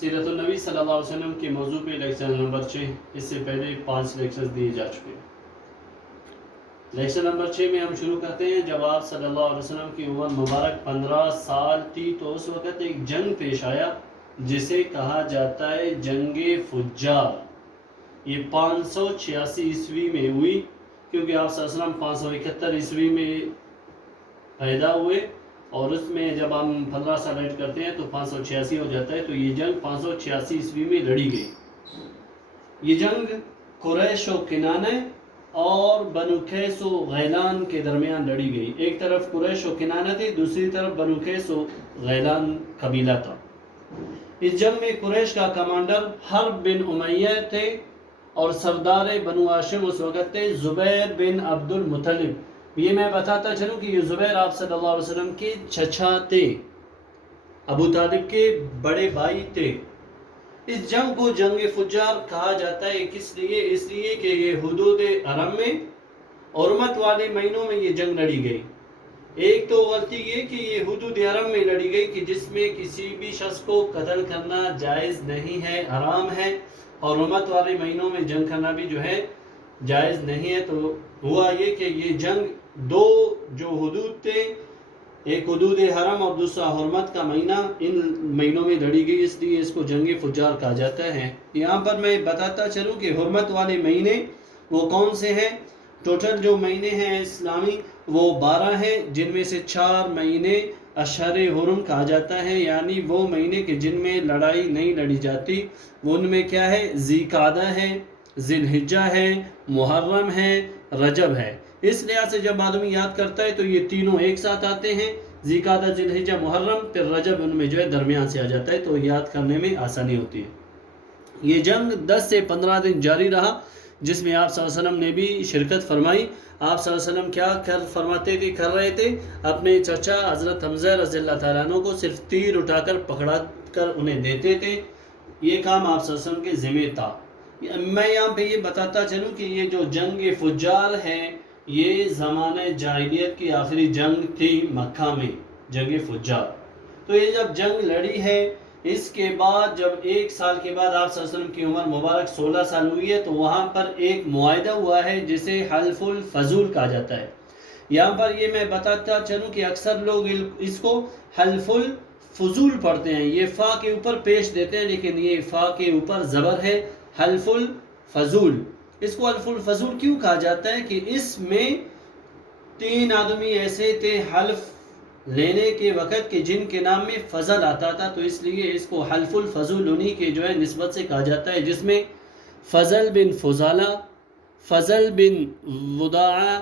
سیرت النبی صلی اللہ علیہ وسلم کے موضوع پہ لیکچر نمبر 6، اس سے پہلے 5 لیکچرز دیے جا چکے ہیں۔ لیکچر نمبر 6 میں ہم شروع کرتے ہیں۔ جب آپ صلی اللہ علیہ وسلم کی عمر مبارک 15 سال تھی تو اس وقت ایک جنگ پیش آیا جسے کہا جاتا ہے جنگ فجار۔ یہ 586 عیسوی میں ہوئی، کیونکہ آپ صلی اللہ علیہ وسلم 571 عیسوی میں پیدا ہوئے، اور اس میں جب ہم 15 سال ایڈ کرتے ہیں تو 586 ہو جاتا ہے۔ تو یہ جنگ 586 عیسوی میں لڑی گئی۔ یہ جنگ قریش و کنانہ اور بنو قیس و غیلان کے درمیان لڑی گئی۔ ایک طرف قریش و کنانہ تھی، دوسری طرف بنو قیس و غیلان قبیلہ تھا۔ اس جنگ میں قریش کا کمانڈر حرب بن امیہ تھے اور سردار بنو ہاشم اس وقت تھے زبیر بن عبد المطلب۔ یہ میں بتاتا چلوں کہ یہ زبیر آپ صلی اللہ علیہ وسلم کے چچا تھے، ابو طالب کے بڑے بھائی تھے۔ اس جنگ کو جنگ فجار کہا جاتا ہے، اس لیے کہ یہ حدود حرم میں حرمت والے مہینوں میں یہ جنگ لڑی گئی۔ ایک تو غلطی یہ کہ یہ حدود حرم میں لڑی گئی کہ جس میں کسی بھی شخص کو قتل کرنا جائز نہیں ہے، حرام ہے، اور حرمت والے مہینوں میں جنگ کرنا بھی جو ہے جائز نہیں ہے۔ تو ہوا یہ کہ یہ جنگ دو جو حدود تھے، ایک حدود حرم اور دوسرا حرمت کا مہینہ، ان مہینوں میں لڑی گئی، اس لیے اس کو جنگ فجار کہا جاتا ہے۔ یہاں پر میں بتاتا چلوں کہ حرمت والے مہینے وہ کون سے ہیں۔ ٹوٹل جو مہینے ہیں اسلامی وہ 12 ہیں، جن میں سے 4 مہینے اشہر حرم کہا جاتا ہے، یعنی وہ مہینے کہ جن میں لڑائی نہیں لڑی جاتی۔ وہ ان میں کیا ہے؟ ذی قعدہ ہے، ذی الحجہ ہے، محرم ہے، رجب ہے۔ اس لحاظ سے جب آدمی یاد کرتا ہے تو یہ تینوں ایک ساتھ آتے ہیں، ذی قعدہ، ذی الحجہ، محرم، پھر رجب ان میں جو ہے درمیان سے آ جاتا ہے، تو یاد کرنے میں آسانی ہوتی ہے۔ یہ جنگ 10 سے 15 دن جاری رہا، جس میں آپ صلی اللہ علیہ وسلم نے بھی شرکت فرمائی۔ آپ صلی اللہ علیہ وسلم کیا کر رہے تھے؟ اپنے چچا حضرت حمزہ رضی اللہ تعالیٰ عنہ کو صرف تیر اٹھا کر پکڑا کر انہیں دیتے تھے۔ یہ کام آپ صلی اللہ علیہ وسلم کے ذمہ تھا۔ میں یہاں پہ یہ بتاتا چلوں کہ یہ جو جنگ فجار ہے یہ زمانہ جاہلیت کی آخری جنگ تھی مکہ میں، جنگ فجار۔ تو یہ جب جنگ لڑی ہے، اس کے بعد جب 1 سال کے بعد آپ صلی اللہ علیہ وسلم کی عمر مبارک 16 سال ہوئی ہے، تو وہاں پر ایک معاہدہ ہوا ہے جسے حلف الفضول کہا جاتا ہے۔ یہاں پر یہ میں بتاتا چلوں کہ اکثر لوگ اس کو حلف الفضول پڑھتے ہیں، یہ فا کے اوپر پیش دیتے ہیں، لیکن یہ فا کے اوپر زبر ہے، حلف الفضول۔ اس کو حلف الفضول کیوں کہا جاتا ہے کہ اس میں 3 آدمی ایسے تھے حلف لینے کے وقت کہ جن کے نام میں فضل آتا تھا، تو اس لیے اس کو حلف الفضول انہی کے جو ہے نسبت سے کہا جاتا ہے، جس میں فضل بن فضالہ، فضل بن وداعہ،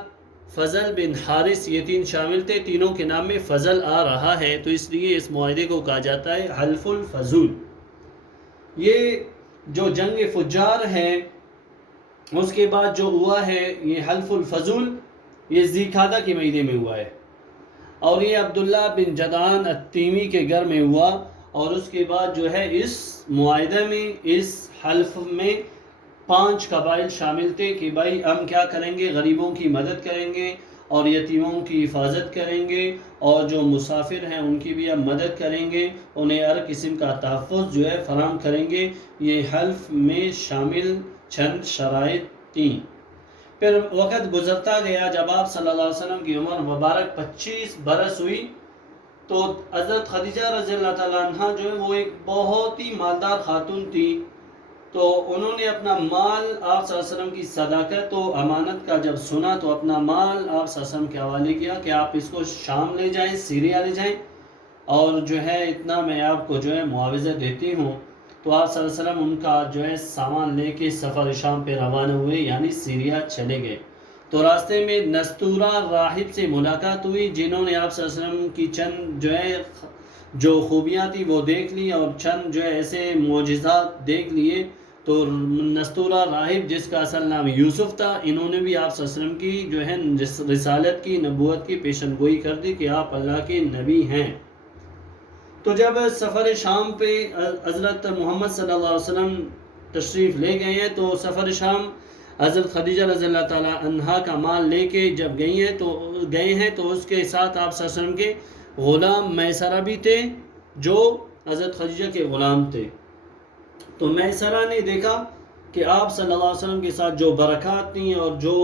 فضل بن حارث، یہ 3 شامل تھے۔ تینوں کے نام میں فضل آ رہا ہے، تو اس لیے اس معاہدے کو کہا جاتا ہے حلف الفضول۔ یہ جو جنگ فجار ہے اس کے بعد جو ہوا ہے یہ حلف الفضول، یہ ذی قعدہ کے مہینے میں ہوا ہے، اور یہ عبداللہ بن جدعان التیمی کے گھر میں ہوا۔ اور اس کے بعد جو ہے اس معاہدہ میں، اس حلف میں 5 قبائل شامل تھے کہ بھائی ہم کیا کریں گے، غریبوں کی مدد کریں گے اور یتیموں کی حفاظت کریں گے، اور جو مسافر ہیں ان کی بھی ہم مدد کریں گے، انہیں ہر قسم کا تحفظ جو ہے فراہم کریں گے۔ یہ حلف میں شامل چند شرائط تھیں۔ پھر وقت گزرتا گیا، جب آپ صلی اللہ علیہ وسلم کی عمر مبارک 25 برس ہوئی تو حضرت خدیجہ رضی اللہ تعالیٰ عنہ جو ہے وہ ایک بہت ہی مالدار خاتون تھی، تو انہوں نے اپنا مال آپ صلی اللہ علیہ وسلم کی صداقت و امانت کا جب سنا تو اپنا مال آپ صلی اللہ علیہ وسلم کے حوالے کیا کہ آپ اس کو شام لے جائیں، سیریا لے جائیں، اور جو ہے اتنا میں آپ کو جو ہے معاوضہ دیتی ہوں۔ تو آپ صلی اللہ علیہ وسلم ان کا جو ہے سامان لے کے سفر شام پہ روانہ ہوئے، یعنی سیریا چلے گئے۔ تو راستے میں نستورہ راہب سے ملاقات ہوئی، جنہوں نے آپ صلی اللہ علیہ وسلم کی چند جو خوبیاں تھی وہ دیکھ لی، اور چند جو ہے ایسے معجزات دیکھ لیے۔ تو نستورہ راہب، جس کا اصل نام یوسف تھا، انہوں نے بھی آپ صلی اللہ علیہ وسلم کی جو ہے رسالت کی، نبوت کی پیشن گوئی کر دی کہ آپ اللہ کے نبی ہیں۔ تو جب سفر شام پہ حضرت محمد صلی اللہ علیہ وسلم تشریف لے گئے ہیں، تو سفر شام حضرت خدیجہ رضی اللہ تعالیٰ عنہا کا مال لے کے جب گئے ہیں تو اس کے ساتھ آپ صلی اللہ علیہ وسلم کے غلام میسرہ بھی تھے، جو حضرت خدیجہ کے غلام تھے۔ تو میسرہ نے دیکھا کہ آپ صلی اللہ علیہ وسلم کے ساتھ جو برکات تھیں اور جو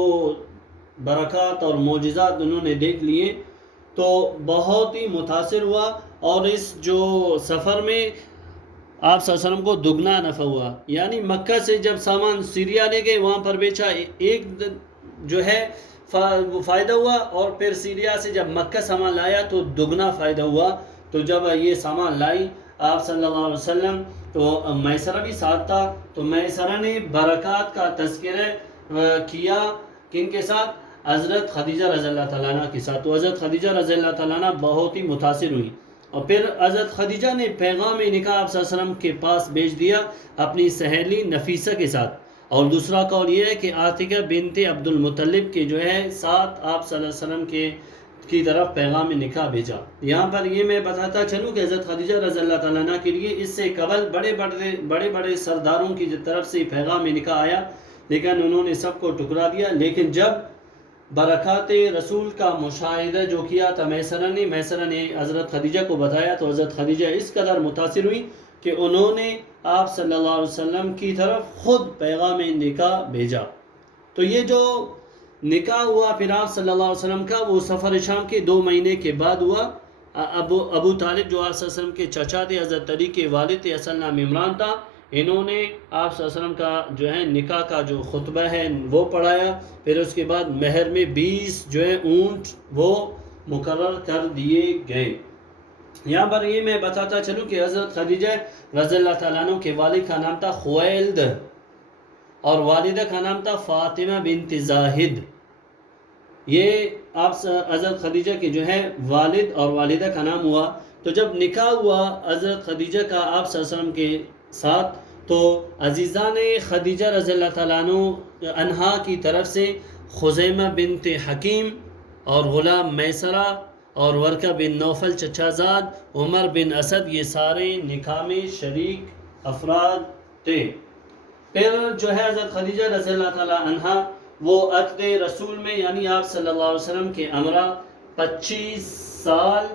برکات اور معجزات انہوں نے دیکھ لیے تو بہت ہی متاثر ہوا، اور اس جو سفر میں آپ صلی اللہ علیہ وسلم کو دگنا نفع ہوا. یعنی مکہ سے جب سامان سیریا لے گئے وہاں پر بیچا، ایک جو ہے فائدہ ہوا، اور پھر سیریا سے جب مکہ سامان لایا تو دگنا فائدہ ہوا. تو جب یہ سامان لائی آپ صلی اللہ علیہ وسلم تو میسرہ بھی ساتھ تھا، تو میسرہ نے برکات کا تذکرہ کیا کن کے ساتھ؟ حضرت خدیجہ رضی اللہ تعالیٰ عنہ کے ساتھ. تو حضرت خدیجہ رضی اللہ تعالیٰ عنہ بہت ہی متاثر ہوئی، اور پھر حضرت خدیجہ نے پیغام نکاح آپ صلی اللہ علیہ وسلم کے پاس بھیج دیا اپنی سہیلی نفیسہ کے ساتھ. اور دوسرا قول یہ ہے کہ عاتقہ بنت عبد المطلب کے جو ہے ساتھ آپ صلی اللہ علیہ وسلم کی طرف پیغام نکاح بھیجا. یہاں پر یہ میں بتاتا چلوں کہ حضرت خدیجہ رضی اللہ تعالیٰ عنہ کے لیے اس سے قبل بڑے بڑے سرداروں کی طرف سے پیغام نکاح آیا، لیکن انہوں نے سب کو ٹکرا دیا. لیکن جب برکات رسول کا مشاہدہ جو کیا تھا میسرہ نے حضرت خدیجہ کو بتایا، تو حضرت خدیجہ اس قدر متاثر ہوئی کہ انہوں نے آپ صلی اللہ علیہ وسلم کی طرف خود پیغام نکاح بھیجا. تو یہ جو نکاح ہوا پھر آپ صلی اللہ علیہ وسلم کا، وہ سفر شام کے 2 مہینے کے بعد ہوا. ابو طالب جو آپ صلی اللہ علیہ وسلم کے چچا تھے، حضرت علی کے والد تھے، اصل نام عمران تھا، انہوں نے آپ صلی اللہ علیہ وسلم کا جو ہے نکاح کا جو خطبہ ہے وہ پڑھایا. پھر اس کے بعد مہر میں 20 جو ہے اونٹ وہ مقرر کر دیے گئے. یہاں پر یہ میں بتاتا چلوں کہ حضرت خدیجہ رضی اللہ تعالیٰ عنہ کے والد کا نام تھا خویلد اور والدہ کا نام تھا فاطمہ بنت زاہد. یہ آپ حضرت خدیجہ کے جو ہے والد اور والدہ کا نام ہوا. تو جب نکاح ہوا حضرت خدیجہ کا آپ صلی اللہ علیہ وسلم کے ساتھ، تو عزیزان خدیجہ رضی اللہ تعالیٰ عنہ کی طرف سے خزیمہ بنت حکیم اور غلام میسرہ اور ورقہ بن نوفل چچا زاد، عمر بن اسد، یہ سارے نکاح میں شریک افراد تھے. پھر جو ہے حضرت خدیجہ رضی اللہ تعالیٰ عنہ وہ عقد رسول میں یعنی آپ صلی اللہ علیہ وسلم کے امرا 25 سال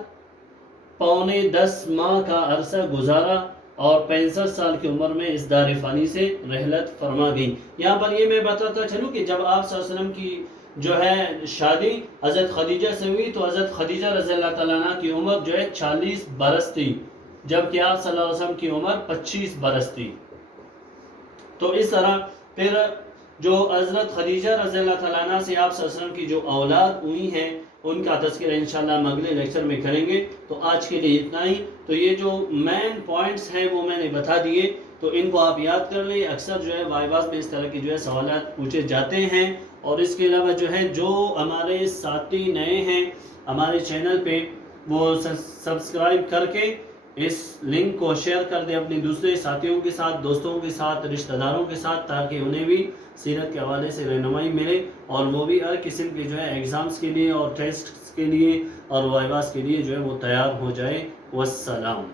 پونے 10 ماہ کا عرصہ گزارا اور 65 سال کی عمر میں اس دار فانی سے رحلت فرما گئی. یہاں پر یہ میں بتاتا چلوں کہ جب آپ صلی اللہ علیہ وسلم کی جو ہے شادی حضرت خدیجہ سے ہوئی تو حضرت خدیجہ رضی اللہ تعالیٰ عنہ کی عمر جو ہے 40 برس تھی، جبکہ آپ صلی اللہ علیہ وسلم کی عمر 25 برس تھی. تو اس طرح پھر جو حضرت خدیجہ رضی اللہ تعالیٰ عنہ سے آپ صلی اللہ علیہ وسلم کی جو اولاد ہوئی ہیں ان کا تذکرہ انشاءاللہ ہم اگلے لیکچر میں کریں گے. تو آج کے لیے اتنا ہی. تو یہ جو مین پوائنٹس ہیں وہ میں نے بتا دیے، تو ان کو آپ یاد کر لیں. اکثر جو ہے وائواز میں اس طرح کی جو ہے سوالات پوچھے جاتے ہیں. اور اس کے علاوہ جو ہے جو ہمارے ساتھی نئے ہیں ہمارے چینل پہ وہ سبسکرائب کر کے اس لنک کو شیئر کر دیں اپنے دوسرے ساتھیوں کے ساتھ، دوستوں کے ساتھ، رشتہ داروں کے ساتھ، تاکہ انہیں بھی سیرت کے حوالے سے رہنمائی ملے اور وہ بھی ہر قسم کے جو ہے ایگزامز کے لیے اور ٹیسٹس کے لیے اور وائواز کے لیے جو ہے وہ تیار ہو جائے. والسلام.